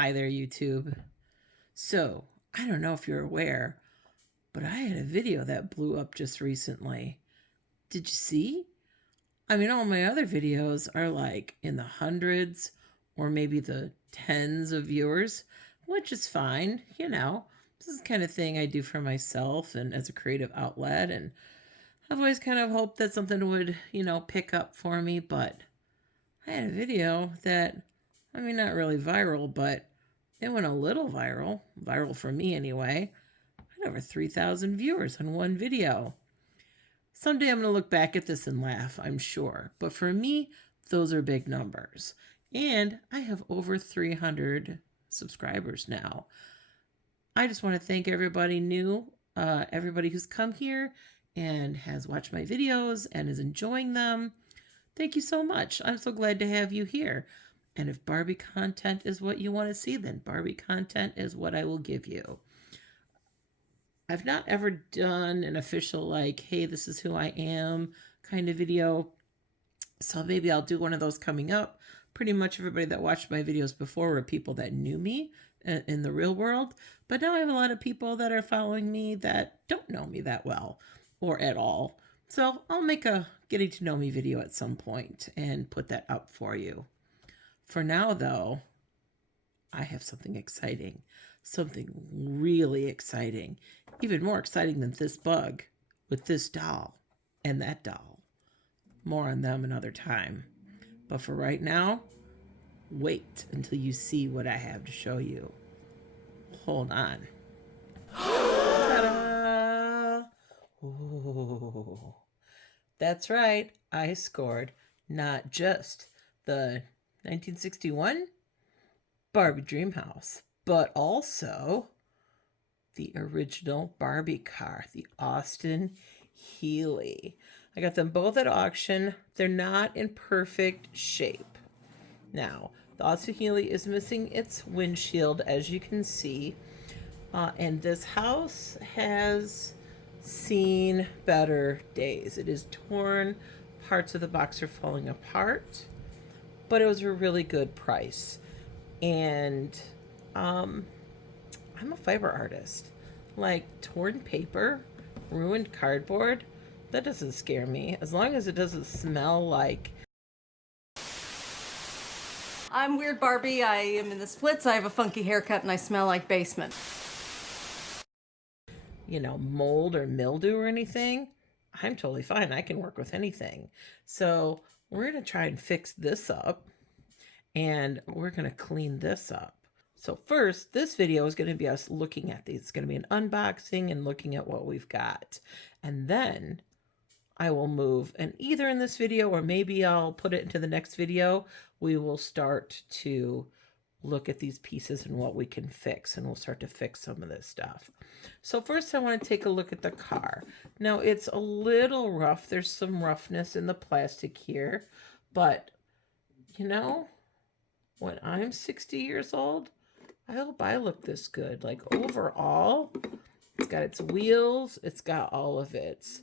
Hi there, YouTube. So, I don't know if you're aware, but I had a video that blew up just recently. Did you see? I mean, all my other videos are like in the hundreds or maybe the tens of viewers, which is fine. This is the kind of thing I do for myself and as a creative outlet. And I've always kind of hoped that something would, pick up for me. But I had a video that, I mean, not really viral, but it went a little viral for me anyway. I had over 3,000 viewers on one video. Someday I'm going to look back at this and laugh, I'm sure. But for me, those are big numbers. And I have over 300 subscribers now. I just want to thank everybody everybody who's come here and has watched my videos and is enjoying them. Thank you so much. I'm so glad to have you here. And if Barbie content is what you want to see, then Barbie content is what I will give you. I've not ever done an official like, hey, this is who I am kind of video. So maybe I'll do one of those coming up. Pretty much everybody that watched my videos before were people that knew me in the real world. But now I have a lot of people that are following me that don't know me that well or at all. So I'll make a getting to know me video at some point and put that up for you. For now, though, I have something exciting, something really exciting, even more exciting than this bug with this doll and that doll. More on them another time. But for right now, wait until you see what I have to show you. Hold on. Ta-da! Ooh. That's right, I scored not just the 1961 Barbie Dreamhouse, but also the original Barbie car, the Austin Healey. I got them both at auction. They're not in perfect shape. Now, the Austin Healey is missing its windshield, as you can see. And this house has seen better days. It is torn. Parts of the box are falling apart. But it was a really good price. And I'm a fiber artist. Like torn paper, ruined cardboard, that doesn't scare me. As long as it doesn't smell like... I'm Weird Barbie. I am in the splits. I have a funky haircut and I smell like basement. Mold or mildew or anything, I'm totally fine. I can work with anything. So we're going to try and fix this up. And we're going to clean this up. So first, this video is going to be us looking at these. It's going to be an unboxing and looking at what we've got. And then I will move, and either in this video or maybe I'll put it into the next video, we will start to look at these pieces and what we can fix, and we'll start to fix some of this stuff. So first I want to take a look at the car. Now it's a little rough. There's some roughness in the plastic here, but when I'm 60 years old, I hope I look this good. Like overall, it's got its wheels, it's got all of its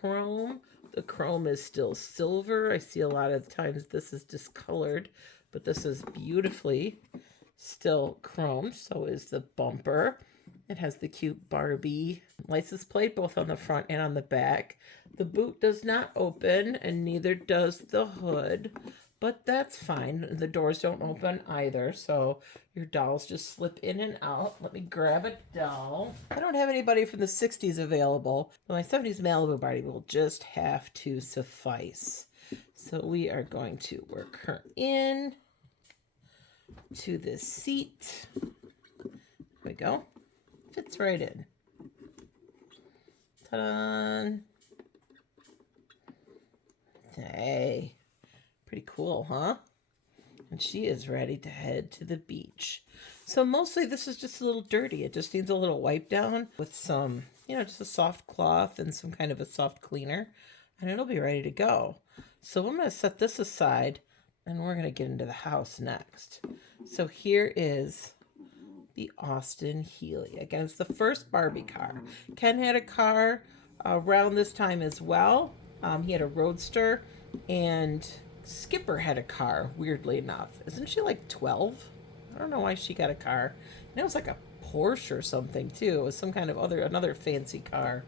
chrome. The chrome is still silver. I see a lot of times this is discolored, but this is beautifully still chrome. So is the bumper. It has the cute Barbie license plate both on the front and on the back. The boot does not open, and neither does the hood. But that's fine. The doors don't open either, so your dolls just slip in and out. Let me grab a doll. I don't have anybody from the 60s available, but my 70s Malibu Barbie will just have to suffice. So we are going to work her in to this seat. There we go. Fits right in. Ta-da! Hey. Pretty cool, huh? And she is ready to head to the beach. So mostly this is just a little dirty. It just needs a little wipe down with some, just a soft cloth and some kind of a soft cleaner. And it'll be ready to go. So I'm going to set this aside and we're going to get into the house next. So here is the Austin Healey. Again, it's the first Barbie car. Ken had a car around this time as well. He had a Roadster, and Skipper had a car, weirdly enough. Isn't she like 12? I don't know why she got a car. And it was like a Porsche or something too. It was some kind of another fancy car.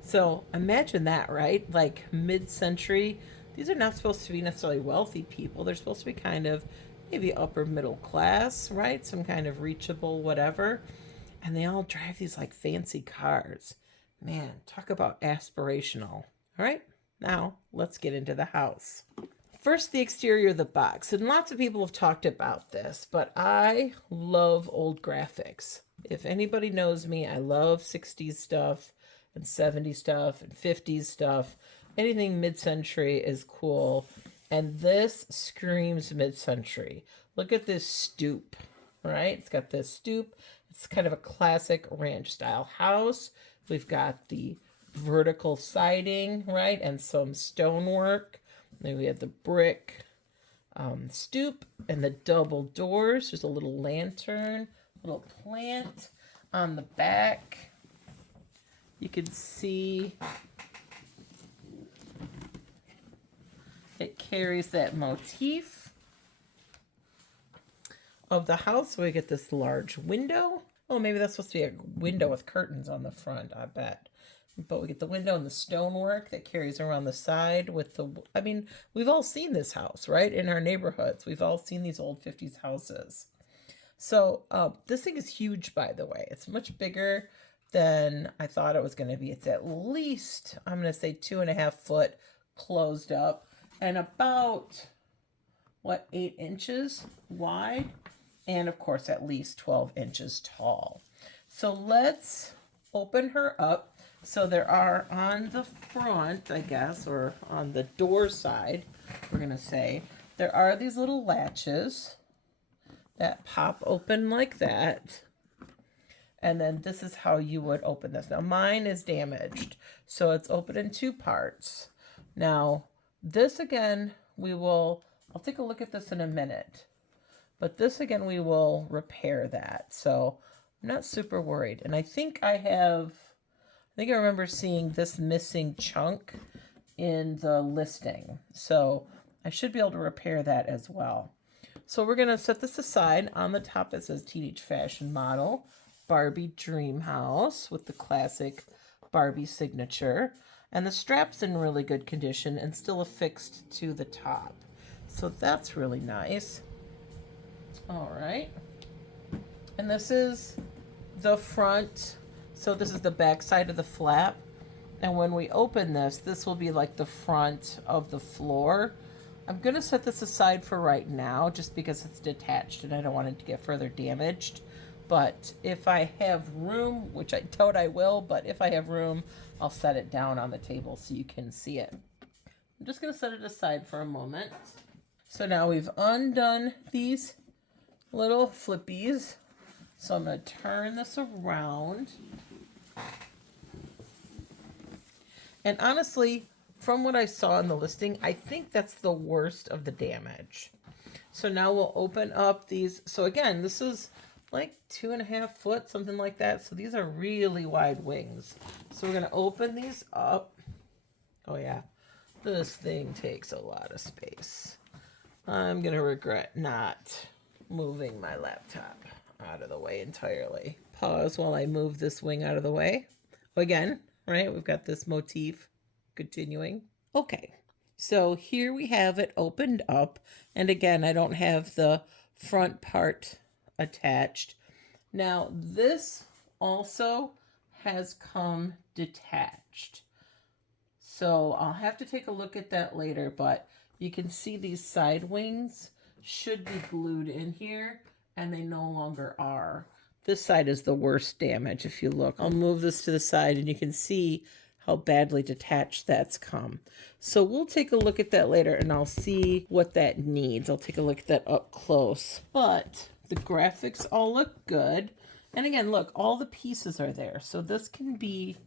So imagine that, right? Like mid-century. These are not supposed to be necessarily wealthy people. They're supposed to be kind of maybe upper middle class, right? Some kind of reachable whatever. And they all drive these like fancy cars. Man, talk about aspirational. All right, now let's get into the house. First, the exterior of the box. And lots of people have talked about this, but I love old graphics. If anybody knows me, I love 60s stuff and 70s stuff and 50s stuff. Anything mid-century is cool. And this screams mid-century. Look at this stoop, right? It's got this stoop. It's kind of a classic ranch style house. We've got the vertical siding, right? And some stonework. Then we have the brick stoop and the double doors. There's a little lantern, little plant on the back. You can see it carries that motif of the house. So we get this large window. Oh, maybe that's supposed to be a window with curtains on the front, I bet. But we get the window and the stonework that carries around the side with the, I mean, we've all seen this house, right? In our neighborhoods. We've all seen these old 50s houses. So this thing is huge, by the way. It's much bigger than I thought it was going to be. It's at least, I'm going to say 2.5 foot closed up and about, 8 inches wide. And of course, at least 12 inches tall. So let's open her up. So there are on the front, I guess, or on the door side, we're going to say, there are these little latches that pop open like that. And then this is how you would open this. Now mine is damaged, so it's open in 2 parts. Now this again, I'll take a look at this in a minute. But this again, we will repair that. So I'm not super worried. And I think I remember seeing this missing chunk in the listing. So I should be able to repair that as well. So we're going to set this aside. On the top it says Teenage Fashion Model, Barbie Dreamhouse with the classic Barbie signature. And the strap's in really good condition and still affixed to the top. So that's really nice. All right. And this is the front. So this is the back side of the flap. And when we open this, this will be like the front of the floor. I'm going to set this aside for right now just because it's detached and I don't want it to get further damaged. But if I have room, which I doubt I will, but if I have room, I'll set it down on the table so you can see it. I'm just going to set it aside for a moment. So now we've undone these little flippies. So I'm going to turn this around. And honestly, from what I saw in the listing, I think that's the worst of the damage. So now we'll open up these. So again, this is like 2.5 foot, something like that. So these are really wide wings. So we're going to open these up. Oh yeah, this thing takes a lot of space. I'm going to regret not moving my laptop out of the way entirely. Pause while I move this wing out of the way. Again, right, we've got this motif continuing. Okay, so here we have it opened up. And again, I don't have the front part attached. Now, this also has come detached. So I'll have to take a look at that later, but you can see these side wings should be glued in here, and they no longer are. This side is the worst damage if you look. I'll move this to the side and you can see how badly detached that's come. So we'll take a look at that later and I'll see what that needs. I'll take a look at that up close. But the graphics all look good. And again, look, all the pieces are there. So this can be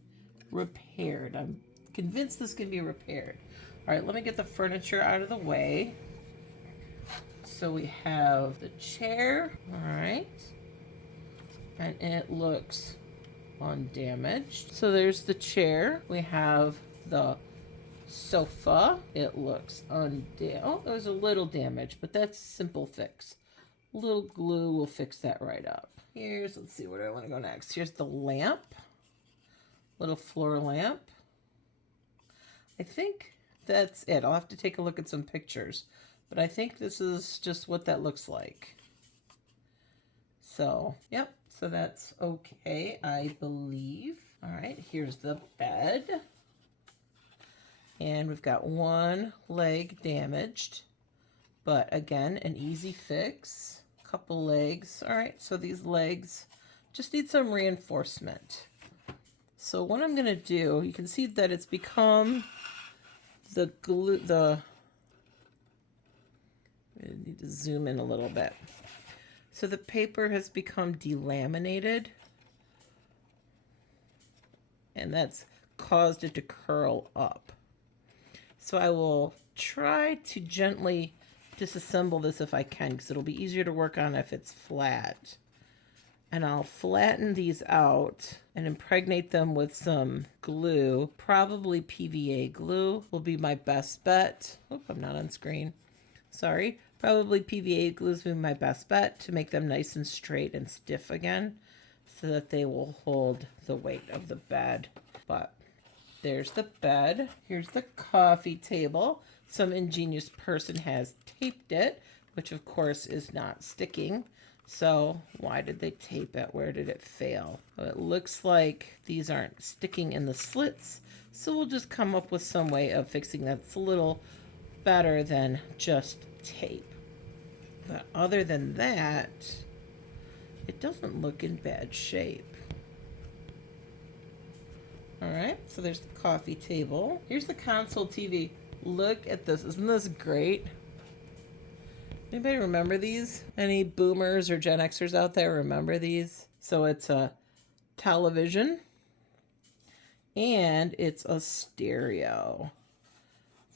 repaired. I'm convinced this can be repaired. All right, let me get the furniture out of the way. So we have the chair, all right. And it looks undamaged. So there's the chair. We have the sofa. It looks undamaged. Oh, there's a little damage, but that's a simple fix. A little glue will fix that right up. Let's see, where do I want to go next? Here's the lamp. Little floor lamp. I think that's it. I'll have to take a look at some pictures. But I think this is just what that looks like. So, yep. So that's okay, I believe. All right, here's the bed. And we've got one leg damaged. But again, an easy fix. Couple legs. All right, so these legs just need some reinforcement. So what I'm gonna do, you can see that it's become the glue, I need to zoom in a little bit. So the paper has become delaminated, and that's caused it to curl up. So I will try to gently disassemble this if I can, because it'll be easier to work on if it's flat. And I'll flatten these out and impregnate them with some glue. Probably PVA glue will be my best bet. Oop, I'm not on screen. Sorry. Probably PVA glue will be my best bet to make them nice and straight and stiff again, so that they will hold the weight of the bed. But there's the bed. Here's the coffee table. Some ingenious person has taped it, which of course is not sticking. So why did they tape it? Where did it fail? Well, it looks like these aren't sticking in the slits. So we'll just come up with some way of fixing that. It's a little better than just tape. But other than that, it doesn't look in bad shape. All right, so there's the coffee table. Here's the console TV. Look at this. Isn't this great? Anybody remember these? Any boomers or Gen Xers out there remember these? So it's a television and it's a stereo.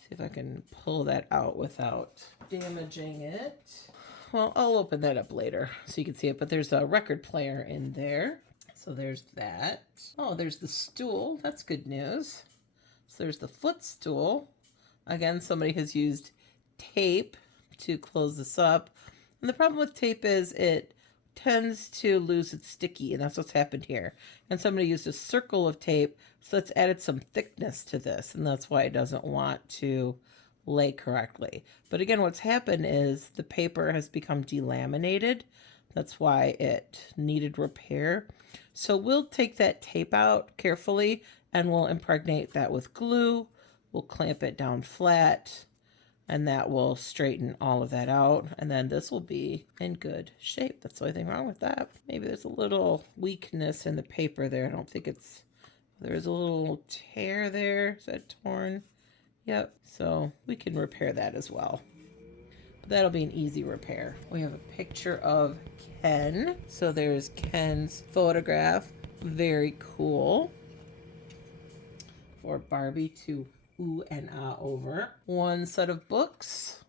See if I can pull that out without damaging it. Well, I'll open that up later so you can see it, but there's a record player in there. So there's that. Oh, there's the stool. That's good news. So there's the footstool. Again, somebody has used tape to close this up. And the problem with tape is it tends to lose its sticky, and that's what's happened here. And somebody used a circle of tape, so it's added some thickness to this, and that's why it doesn't want to lay correctly. But again, what's happened is the paper has become delaminated. That's why it needed repair. So we'll take that tape out carefully, and we'll impregnate that with glue. We'll clamp it down flat, and that will straighten all of that out. And then this will be in good shape. That's the only thing wrong with that. Maybe there's a little weakness in the paper there. I don't think it's, there's a little tear there. Is that torn? Yep. So we can repair that as well. But that'll be an easy repair. We have a picture of Ken. So there's Ken's photograph. Very cool. For Barbie to ooh and ah over. One set of books.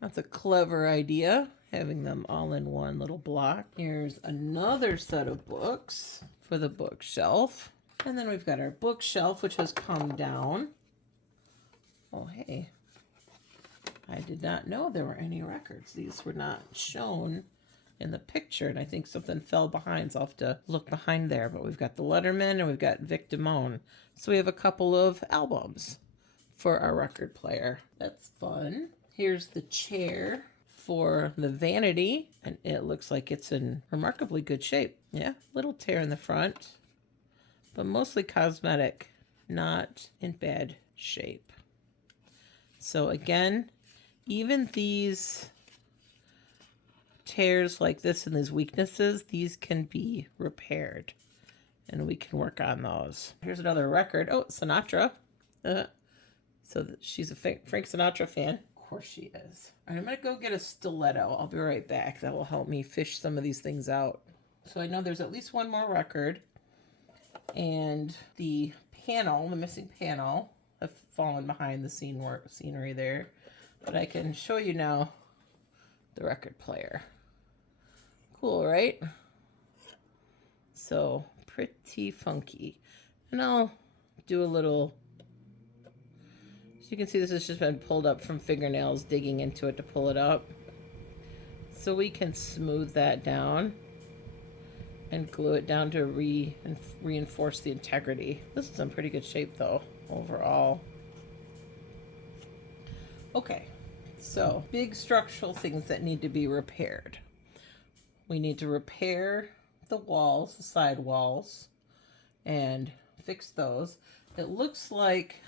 That's a clever idea, having them all in one little block. Here's another set of books for the bookshelf. And then we've got our bookshelf, which has come down. Oh, hey. I did not know there were any records. These were not shown in the picture, and I think something fell behind, so I'll have to look behind there. But we've got the Letterman and we've got Vic Damone. So we have a couple of albums for our record player. That's fun. Here's the chair for the vanity, and it looks like it's in remarkably good shape. Yeah, little tear in the front, but mostly cosmetic, not in bad shape. So again, even these tears like this and these weaknesses, these can be repaired, and we can work on those. Here's another record. Oh, Sinatra. So she's a Frank Sinatra fan. Of course she is. All right, I'm gonna go get a stiletto. I'll be right back. That will help me fish some of these things out. So I know there's at least one more record, and the panel, the missing panel, have fallen behind the scenery there. But I can show you now the record player. Cool, right? So pretty funky. And I'll do a little, so you can see this has just been pulled up from fingernails, digging into it to pull it up. So we can smooth that down and glue it down to reinforce the integrity. This is in pretty good shape though, overall. Okay, so big structural things that need to be repaired. We need to repair the walls, the side walls, and fix those. It looks like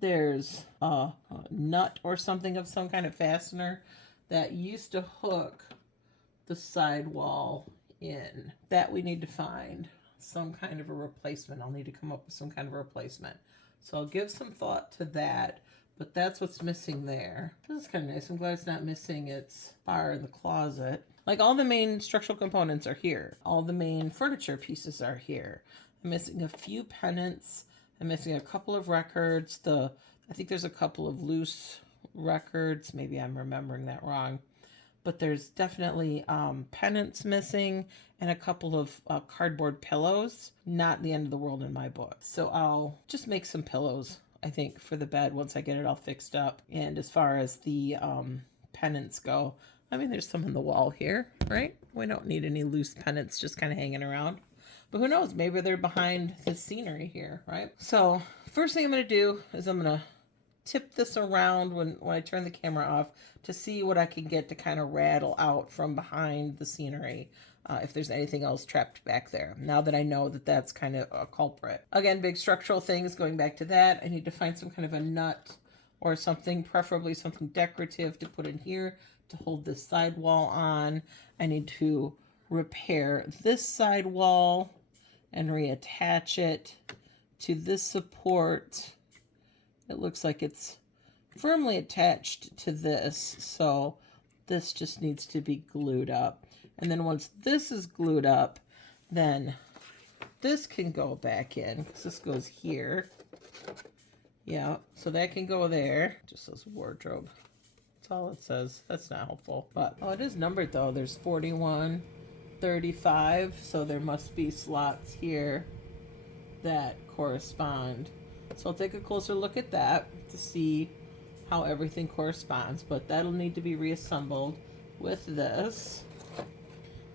there's a nut or something of some kind of fastener that used to hook the side wall in. That we need to find some kind of a replacement. I'll need to come up with some kind of a replacement. So I'll give some thought to that, but that's what's missing there. This is kind of nice. I'm glad it's not missing its bar in the closet. Like all the main structural components are here. All the main furniture pieces are here. I'm missing a few pennants. I'm missing a couple of records. I think there's a couple of loose records. Maybe I'm remembering that wrong. But there's definitely pennants missing and a couple of cardboard pillows. Not the end of the world in my book. So I'll just make some pillows, I think, for the bed once I get it all fixed up. And as far as the pennants go, I mean, there's some on the wall here, right? We don't need any loose pennants just kind of hanging around. But who knows? Maybe they're behind the scenery here, right? So first thing I'm going to do is I'm going to tip this around when I turn the camera off to see what I can get to kind of rattle out from behind the scenery. If there's anything else trapped back there. Now that I know that that's kind of a culprit. Again, big structural things, going back to that. I need to find some kind of a nut or something, preferably something decorative to put in here to hold this side wall on. I need to repair this side wall and reattach it to this support. It looks like it's firmly attached to this, so this just needs to be glued up. And then once this is glued up, then this can go back in, because this goes here. Yeah, so that can go there. Just says wardrobe. That's all it says. That's not helpful. But, oh, it is numbered though. There's 41, 35, so there must be slots here that correspond. So I'll take a closer look at that to see how everything corresponds, but that'll need to be reassembled with this.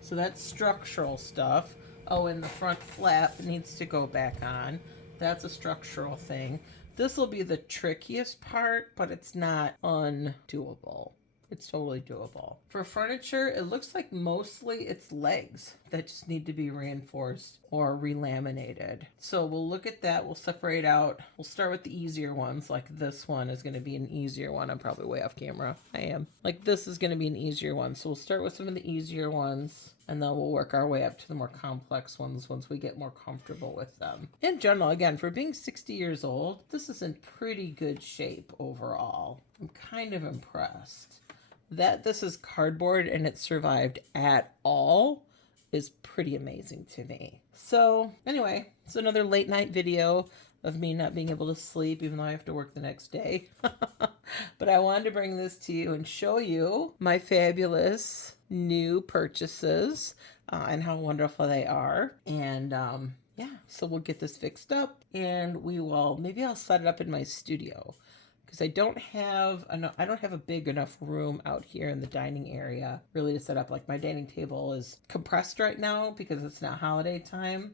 So that's structural stuff. Oh, and the front flap needs to go back on. That's a structural thing. This will be the trickiest part, but it's not undoable. It's totally doable. For furniture, it looks like mostly it's legs that just need to be reinforced or relaminated. So we'll look at that. We'll separate out. We'll start with the easier ones. Like this one is going to be an easier one. I'm probably way off camera. I am. Like this is going to be an easier one. So we'll start with some of the easier ones, and then we'll work our way up to the more complex ones once we get more comfortable with them. In general, again, for being 60 years old, this is in pretty good shape overall. I'm kind of impressed. That this is cardboard and it survived at all is pretty amazing to me. So anyway, it's another late night video of me not being able to sleep even though I have to work the next day. But I wanted to bring this to you and show you my fabulous new purchases and how wonderful they are. And yeah, so we'll get this fixed up and maybe I'll set it up in my studio. Because I don't have a big enough room out here in the dining area really to set up. Like my dining table is compressed right now because it's not holiday time.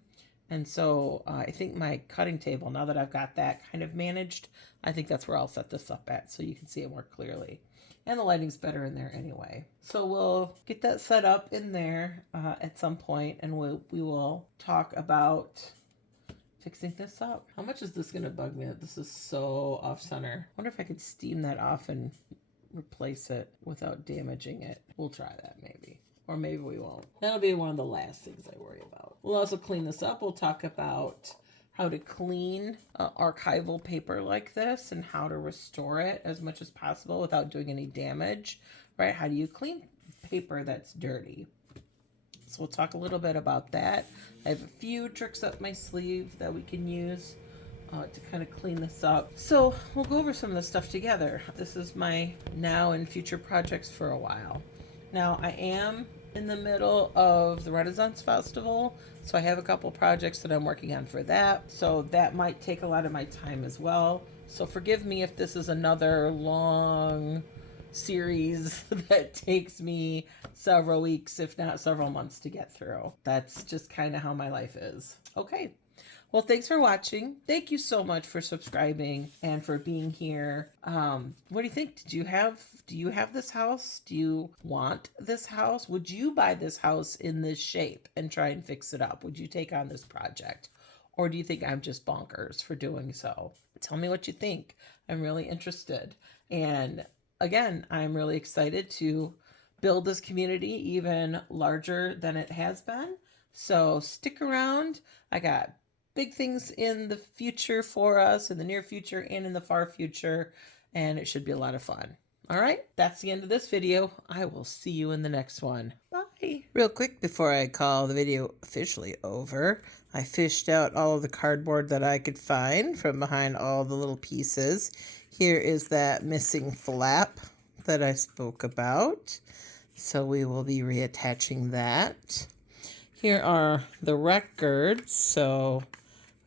And so I think my cutting table, now that I've got that kind of managed, I think that's where I'll set this up at so you can see it more clearly. And the lighting's better in there anyway. So we'll get that set up in there at some point, and we will talk about fixing this up. How much is this going to bug me that this is so off center? I wonder if I could steam that off and replace it without damaging it. We'll try that maybe. Or maybe we won't. That'll be one of the last things I worry about. We'll also clean this up. We'll talk about how to clean archival paper like this and how to restore it as much as possible without doing any damage, right? How do you clean paper that's dirty? So we'll talk a little bit about that. I have a few tricks up my sleeve that we can use to kind of clean this up. So we'll go over some of this stuff together. This is my now and future projects for a while. Now I am in the middle of the Renaissance Festival, so I have a couple projects that I'm working on for that. So that might take a lot of my time as well. So forgive me if this is another long series that takes me several weeks, if not several months, to get through. That's just kind of how my life is. Okay. Well, thanks for watching. Thank you so much for subscribing and for being here. What do you think? Do you have this house? Do you want this house? Would you buy this house in this shape and try and fix it up? Would you take on this project? Or do you think I'm just bonkers for doing so? Tell me what you think. I'm really interested. And again, I'm really excited to build this community even larger than it has been. So stick around. I got big things in the future for us, in the near future and in the far future, and it should be a lot of fun. All right, that's the end of this video. I will see you in the next one. Bye. Real quick before I call the video officially over, I fished out all of the cardboard that I could find from behind all the little pieces. Here is that missing flap that I spoke about. So we will be reattaching that. Here are the records. So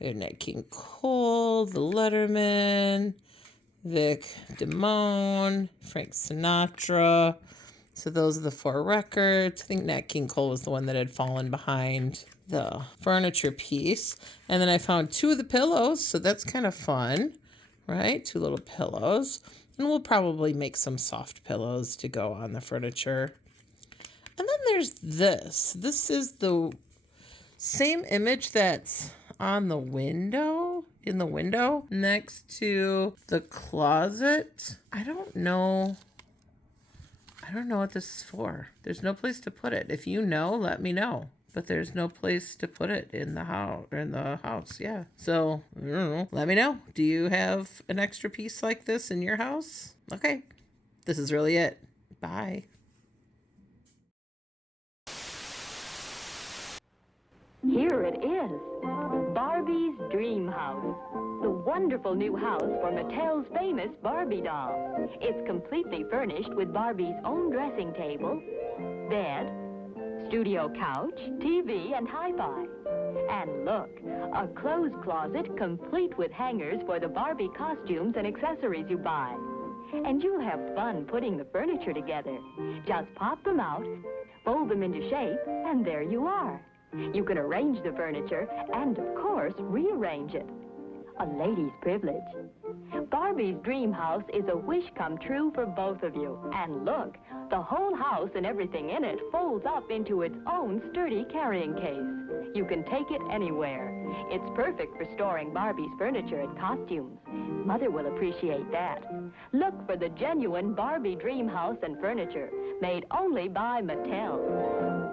we have Nat King Cole, The Letterman, Vic Damone, Frank Sinatra. So those are the 4 records. I think Nat King Cole was the one that had fallen behind the furniture piece. And then I found 2 of the pillows, so that's kind of fun, right? 2 little pillows. And we'll probably make some soft pillows to go on the furniture. And then there's this. This is the same image that's on the window, in the window next to the closet. I don't know what this is for. There's no place to put it. If you know, let me know. But there's no place to put it in the house. Yeah. So, I don't know. Let me know. Do you have an extra piece like this in your house? Okay. This is really it. Bye. Here it is, Barbie's Dreamhouse, the wonderful new house for Mattel's famous Barbie doll. It's completely furnished with Barbie's own dressing table, bed, studio couch, TV, and hi-fi. And look, a clothes closet complete with hangers for the Barbie costumes and accessories you buy. And you'll have fun putting the furniture together. Just pop them out, fold them into shape, and there you are. You can arrange the furniture and, of course, rearrange it. A lady's privilege. Barbie's dream house is a wish come true for both of you. And look, the whole house and everything in it folds up into its own sturdy carrying case. You can take it anywhere. It's perfect for storing Barbie's furniture and costumes. Mother will appreciate that. Look for the genuine Barbie dream house and furniture, made only by Mattel.